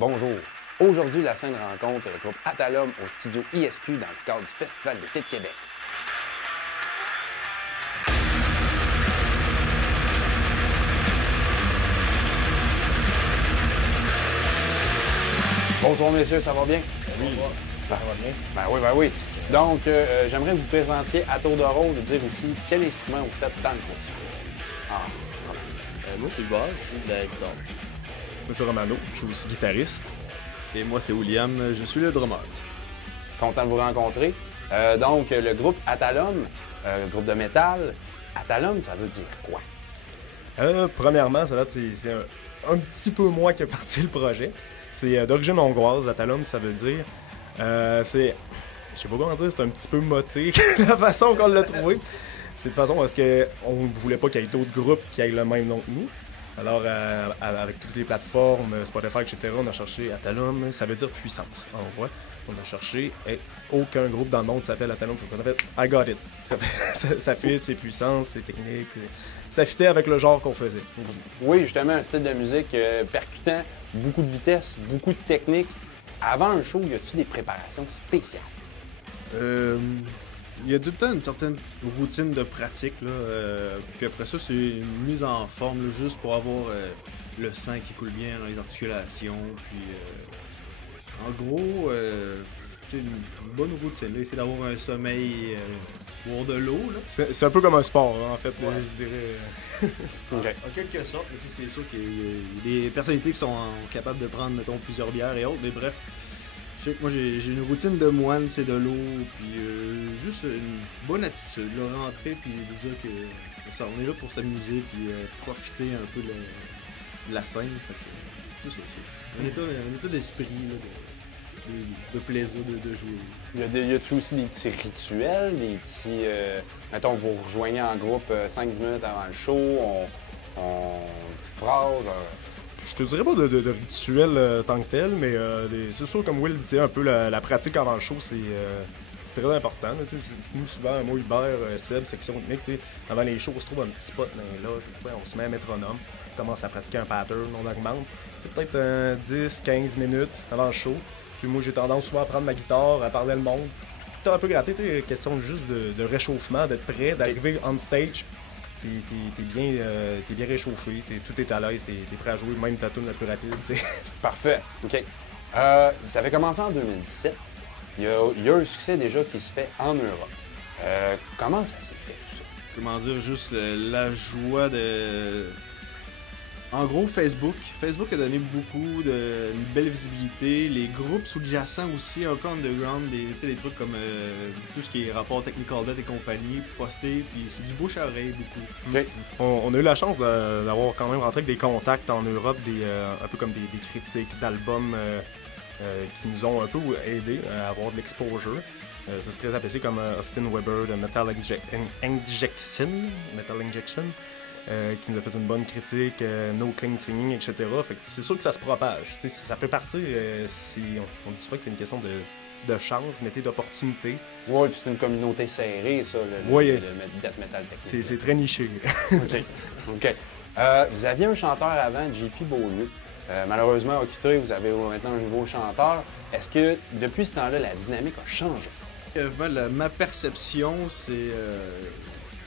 Bonjour. Aujourd'hui, la scène rencontre le groupe Atalum au studio ISQ dans le cadre du Festival d'été de Québec. Bonsoir messieurs, ça va bien? Oui, ça va bien. Ben oui. Donc, j'aimerais que vous présentiez à tour de rôle et dire aussi quel instrument vous faites dans le groupe. moi, c'est Hubert, je suis de la guitare. Moi, c'est Romano, je suis aussi guitariste. Et moi, c'est William, je suis le drummer. Content de vous rencontrer. Donc, le groupe Atalum, groupe de métal. Atalum, ça veut dire quoi? Premièrement, c'est un petit peu moi qui a parti le projet. C'est d'origine hongroise, Atalum, ça veut dire. Je sais pas comment dire, c'est un petit peu moté la façon qu'on l'a trouvé. C'est de façon parce qu'on ne voulait pas qu'il y ait d'autres groupes qui aient le même nom que nous. Alors, avec toutes les plateformes, Spotify, etc., on a cherché Atalum, ça veut dire puissance, en vrai. On a cherché, et aucun groupe dans le monde s'appelle Atalum. Donc on a fait I got it. Ça fit, c'est puissance, c'est technique. Ça fitait avec le genre qu'on faisait. Oui, justement, un style de musique percutant, beaucoup de vitesse, beaucoup de technique. Avant un show, y a-t-il des préparations spéciales? Il y a tout le temps une certaine routine de pratique, là. Puis après ça, c'est une mise en forme, là, juste pour avoir le sang qui coule bien dans les articulations. Puis, en gros, c'est une bonne routine, là. Essayer d'avoir un sommeil, boire de l'eau, là. C'est un peu comme un sport, hein, en fait, Ouais. je dirais. OK. En quelque sorte, mais tu sais, c'est sûr qu'il y a des personnalités qui sont capables de prendre, mettons, plusieurs bières et autres, mais bref. Moi, j'ai une routine de moine, c'est de l'eau, puis juste une bonne attitude, là, rentrer, puis dire que on est là pour s'amuser, puis profiter un peu de la scène. Fait que, c'est ça. Un état d'esprit, là, de plaisir de jouer. Y a-t-il aussi des petits rituels, des petits... mettons, vous rejoignez en groupe 5-10 minutes avant le show, on phrase... Je te dirais pas de rituel tant que tel, mais c'est sûr, comme Will disait, un peu la pratique avant le show, c'est très important. Là, nous, souvent, moi, Hubert, Seb, section technique, avant les shows, on se trouve un petit spot dans les loges, on se met un métronome, on commence à pratiquer un pattern, on augmente. Peut-être 10-15 minutes avant le show. Puis moi, j'ai tendance souvent à prendre ma guitare, à parler le monde. Tout un peu gratté, question juste de réchauffement, d'être prêt, d'arriver on stage. T'es bien réchauffé, tout est à l'aise, t'es prêt à jouer, même ta tune la plus rapide. T'sais. Parfait. OK. Ça avait commencé en 2017. Il y a un succès déjà qui se fait en Europe. Comment ça s'est fait, tout ça? Comment dire, juste la joie de... En gros, Facebook a donné une belle visibilité. Les groupes sous-jacents aussi, un peu underground, des trucs comme tout ce qui est rapport Technical Debt et compagnie, postés, puis c'est du bouche à oreille beaucoup. OK. On a eu la chance d'avoir quand même rentré avec des contacts en Europe, un peu comme des critiques d'albums qui nous ont un peu aidés à avoir de l'exposure. Ça c'est très apprécié comme Austin Weber de Metal Injection. Qui nous a fait une bonne critique, No Clean Singing, etc. Fait que c'est sûr que ça se propage. T'sais, ça peut partir, on dit souvent que c'est une question de chance, mais d'opportunité. Oui, puis c'est une communauté serrée, ça, le death metal technique. C'est très niché. OK. Vous aviez un chanteur avant, JP Beaulieu. Malheureusement, au quitté, vous avez maintenant un nouveau chanteur. Est-ce que, depuis ce temps-là, la dynamique a changé? Ma perception, c'est...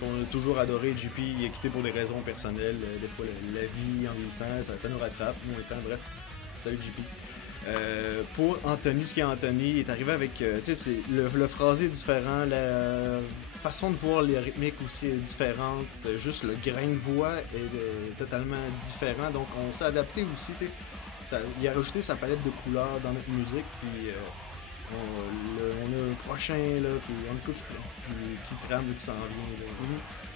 on a toujours adoré JP, il a quitté pour des raisons personnelles. Des fois, la vie en vieillissant, ça nous rattrape. Nous étant, bref, salut JP. Pour Anthony, ce qui est Anthony, il est arrivé avec... tu sais, le phrasé est différent, la façon de voir les rythmiques aussi est différente. Juste le grain de voix est totalement différent. Donc, on s'est adapté aussi, tu sais. Il a rajouté sa palette de couleurs dans notre musique, puis... on a un prochain, là, puis on écoute des petits trames qui s'en vient. Là.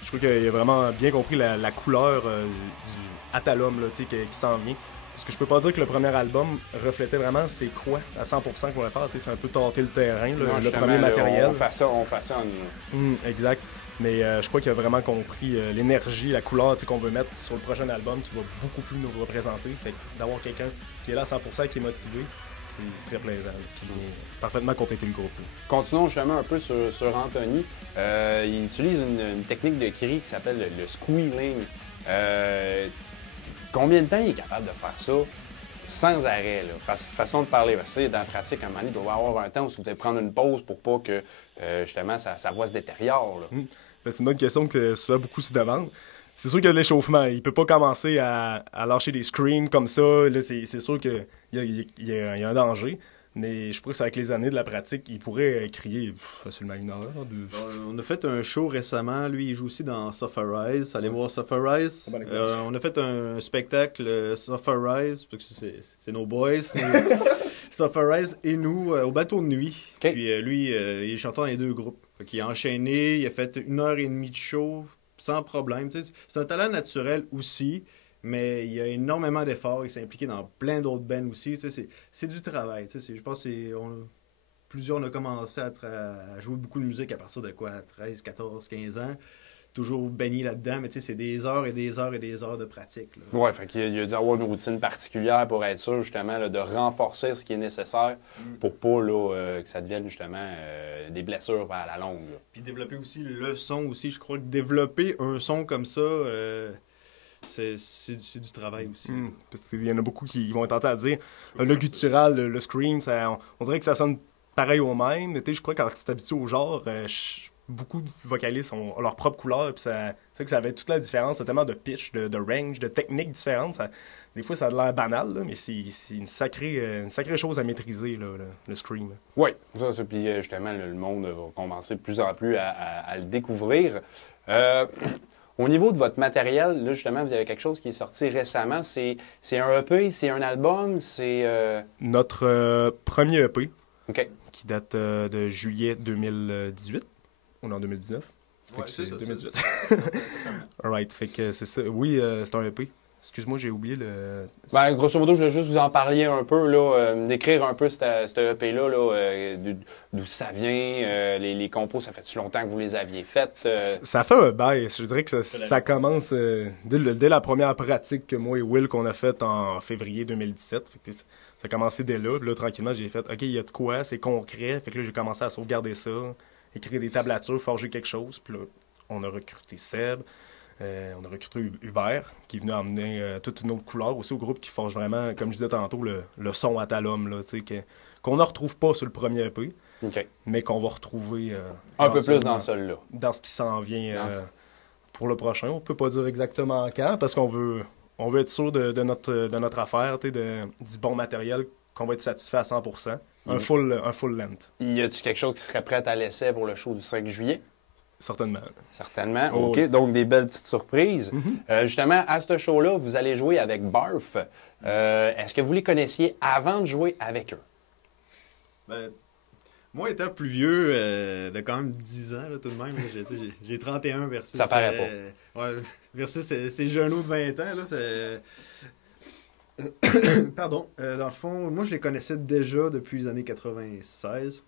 Je trouve qu'il a vraiment bien compris la couleur du Atalum là, qui s'en vient. Parce que je peux pas dire que le premier album reflétait vraiment c'est quoi à 100% qu'on va faire. C'est un peu tâter le terrain, là, le premier matériel. On fait ça en... Exact. Mais je crois qu'il a vraiment compris l'énergie, la couleur qu'on veut mettre sur le prochain album qui va beaucoup plus nous représenter. Fait que d'avoir quelqu'un qui est là à 100% et qui est motivé, c'est très plaisant. Qui vient parfaitement compléter le groupe. Continuons justement un peu sur Anthony. Il utilise une technique de cri qui s'appelle le squealing. Combien de temps il est capable de faire ça sans arrêt, là. Façon de parler. Parce que dans la pratique, à un moment donné, il doit y avoir un temps où vous devez prendre une pause pour pas que, justement, sa voix se détériore, là. Ben, c'est une bonne question que souvent beaucoup se demandent. C'est sûr que l'échauffement, il peut pas commencer à lâcher des screams comme ça. Là, c'est sûr qu'il y a un danger. Mais je crois que c'est avec les années de la pratique, il pourrait crier facilement une heure. On a fait un show récemment. Lui, il joue aussi dans Sufferize. Allez voir Sufferize. On a fait un spectacle Sufferize, parce que c'est nos boys. Sufferize et nous au bateau de nuit. Okay. Puis lui, il est chanteur dans les deux groupes. Il a enchaîné, il a fait 1h30 de show sans problème. Tu sais, c'est un talent naturel aussi. Mais il y a énormément d'efforts. Il s'est impliqué dans plein d'autres bands aussi. C'est du travail. Je pense que plusieurs on a commencé à jouer beaucoup de musique à partir de 13, 14, 15 ans. Toujours baigné là-dedans. Mais c'est des heures et des heures et des heures de pratique. Oui, fait qu'il a dû avoir une routine particulière pour être sûr, justement, là, de renforcer ce qui est nécessaire pour pas que ça devienne, justement, des blessures à la longue. Là. Puis développer aussi le son aussi. Je crois que développer un son comme ça... C'est du travail aussi. Parce qu'il y en a beaucoup qui vont tenter à dire le guttural, le scream, on dirait que ça sonne pareil au même. Je crois que quand tu t'habitues au genre, beaucoup de vocalistes ont leur propre couleur. Puis c'est que ça avait toute la différence. T'as tellement de pitch, de range, de techniques différentes. Des fois, ça a l'air banal, là, mais c'est une sacrée chose à maîtriser, là, le scream. Oui, ça, puis justement, le monde va commencer de plus en plus à le découvrir. Au niveau de votre matériel, là, justement, vous avez quelque chose qui est sorti récemment. C'est un EP, c'est un album, c'est... Notre premier EP, OK. Qui date de juillet 2018. On est en 2019. Fait ouais, que c'est ça, 2018. Alright, fait que c'est ça. Oui, c'est un EP. Excuse-moi, j'ai oublié le... Ben, grosso modo, je voulais juste vous en parler un peu, là, décrire un peu cet EP-là, d'où ça vient, les compos, ça fait-tu longtemps que vous les aviez faites? Ça fait un bail. Je dirais que ça commence dès la première pratique que moi et Will qu'on a faite en février 2017. Fait que ça a commencé dès là. Puis là, tranquillement, j'ai fait « OK, il y a de quoi, c'est concret. » Fait que là, j'ai commencé à sauvegarder ça, écrire des tablatures, forger quelque chose. Puis là, on a recruté Seb. On a recruté Hubert, qui est venu emmener toute une autre couleur aussi au groupe qui forge vraiment, comme je disais tantôt, le son à Talum, là, qu'on ne retrouve pas sur le premier EP, okay. mais qu'on va retrouver un peu plus dans celui-là. Dans ce qui s'en vient pour le prochain. On ne peut pas dire exactement quand, parce qu'on veut être sûr de notre affaire, du bon matériel, qu'on va être satisfait à 100%. Un full length. Y a-tu quelque chose qui serait prêt à l'essai pour le show du 5 juillet? Certainement. Certainement. OK. Donc, des belles petites surprises. Justement, à ce show-là, vous allez jouer avec Barf. Est-ce que vous les connaissiez avant de jouer avec eux? Ben, moi, étant plus vieux, de quand même 10 ans, là, tout de même, j'ai 31 versus... Ça paraît pas. Ouais, versus ces jeunes de 20 ans, là, Pardon. Dans le fond, moi, je les connaissais déjà depuis les années 96.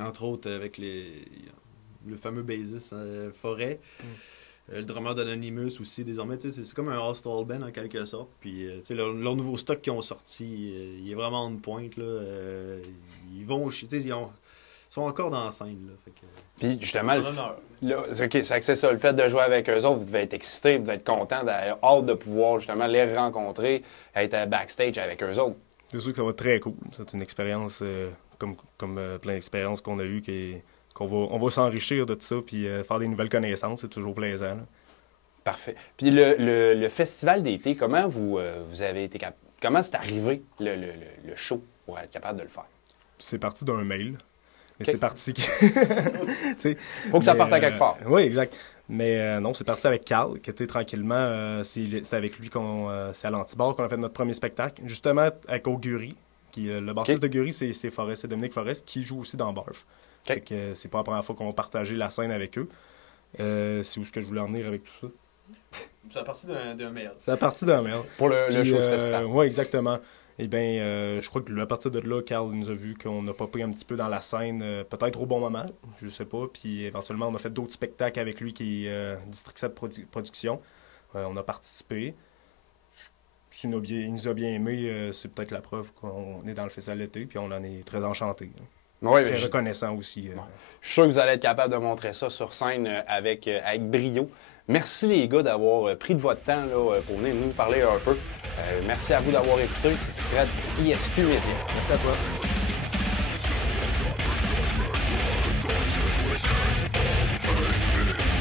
Entre autres, avec le fameux bassiste Forêt, le drummer d'Anonymous aussi, désormais, c'est comme un all-star band en quelque sorte. Puis, leur nouveau stock qu'ils ont sorti, il est vraiment en pointe. Là, ils sont encore dans la scène. Là, fait que, puis, justement, c'est ça. Le fait de jouer avec eux autres, vous devez être excité, vous devez être content, hâte de pouvoir justement les rencontrer, être backstage avec eux autres. C'est sûr que ça va être très cool. C'est une expérience, comme plein d'expériences qu'on a eues, on va s'enrichir de tout ça, puis faire des nouvelles connaissances, c'est toujours plaisant. Là. Parfait. Puis le festival d'été, comment vous avez été comment c'est arrivé le show pour être capable de le faire? C'est parti d'un mail. Mais okay. C'est parti... Faut que ça parte à quelque part. Oui, exact. Mais non, c'est parti avec Carl, qui était tranquillement... c'est avec lui c'est à l'Antibar qu'on a fait notre premier spectacle. Justement, avec Augury, le bassiste de Augury, c'est Dominique Forest, qui joue aussi dans Barf. Okay. Fait que c'est pas la première fois qu'on va partager la scène avec eux. C'est où est-ce que je voulais en venir avec tout ça? C'est à partir d'un mail. C'est à partir d'un mail. Pour le show du festival. Oui, exactement. Eh bien, je crois que à partir de là, Carl nous a vu qu'on a popé un petit peu dans la scène, peut-être au bon moment, je sais pas. Puis éventuellement, on a fait d'autres spectacles avec lui qui est District 7 Production. On a participé. Il nous a bien aimé. C'est peut-être la preuve qu'on est dans le festival d'été, puis on en est très enchantés. Oui, très reconnaissant aussi. Je suis sûr que vous allez être capable de montrer ça sur scène avec brio. Merci les gars d'avoir pris de votre temps là, pour venir nous parler un peu. Merci à vous d'avoir écouté. C'est Fred, ISQ Média. Merci à toi. Fire,